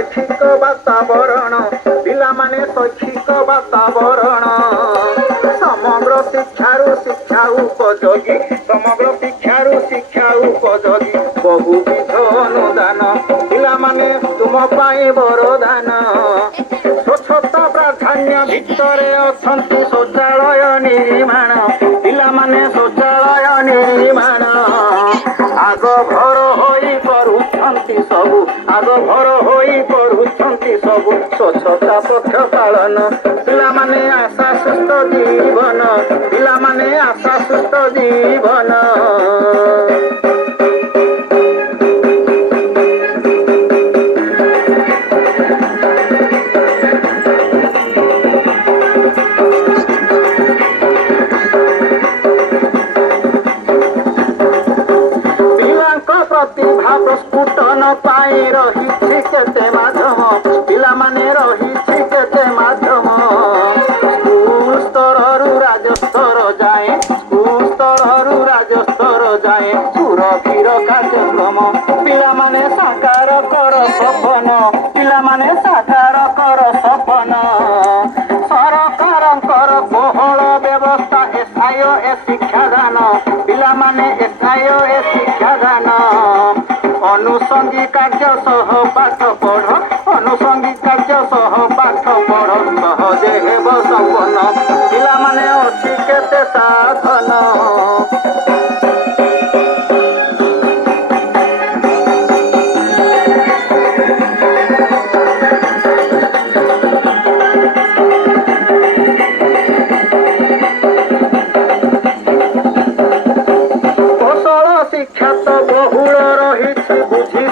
ଶୈକ୍ଷିକ ବାତାବରଣ ପିଲାମାନେ ଶୈକ୍ଷିକ ବାତାବରଣ ସମଗ୍ର ଶିକ୍ଷାରୁ ଶିକ୍ଷା ଉପଯୋଗୀ ସମଗ୍ର ଶିକ୍ଷାରୁ ଶିକ୍ଷା ଉପଯୋଗୀ ବହୁବିଧ ଅନୁଦାନ ପିଲାମାନେ ତୁମ ପାଇଁ ବରଦାନ ସ୍ୱଚ୍ଛତା ପ୍ରାଧାନ୍ୟ ଭିତରେ ଅଛନ୍ତି ଶୌଚାଳୟ ନିର୍ମାଣ ପିଲାମାନେ ଶୌଚାଳୟ ନିର୍ମାଣ ଆଗ ଘର ହୋଇ କରୁଛନ୍ତି ସବୁ ଆଗ ଘର ହୋଇ କରୁଛନ୍ତି ସବୁ ସ୍ୱଚ୍ଛତା ପକ୍ଷ ପାଳନ ପିଲାମାନେ ଆଶା ସୁସ୍ଥ ଜୀବନ ପିଲାମାନେ ଆଶା ସୁସ୍ଥ ଜୀବନ ପ୍ରତିଭା ପ୍ରସ୍ଫୁଟନ ପାଇଁ ରହିଛି କେତେ ମାଧ୍ୟମ ପିଲାମାନେ ରହିଛି କେତେ ମାଧ୍ୟମ ସ୍କୁଲ ସ୍ତରରୁ ରାଜ୍ୟସ୍ତର ଯାଏ ସ୍କୁଲ ସ୍ତରରୁ ରାଜ୍ୟସ୍ତର ଯାଏ ସୁରକ୍ଷିର କାର୍ଯ୍ୟକ୍ରମ ପିଲାମାନେ ସାକାର କର ସପନ ପିଲାମାନେ ସାକାର କର ସପନ ସରକାରଙ୍କର କୋହଳ ବ୍ୟବସ୍ଥା ଏସ୍ଆଇଓ ଏ ଶିକ୍ଷାଦାନ ପିଲାମାନେ ଏସ୍ଆଇଓ ଏ ଶିକ୍ଷାଦାନ ଅନୁଷଙ୍ଗୀ କାର୍ଯ୍ୟ ସହ ପାଠ ପଢ଼ ଅନୁଷଙ୍ଗୀ କାର୍ଯ୍ୟ ସହ ପାଠ ପଢ଼ ସହଜେ ହେବ ସମ୍ପନ୍ନ ପିଲାମାନେ ଅଛି କେତେ ସାଧନ ଶିକ୍ଷା ତ ବହୁଳ ରହିଛି ବୁଝି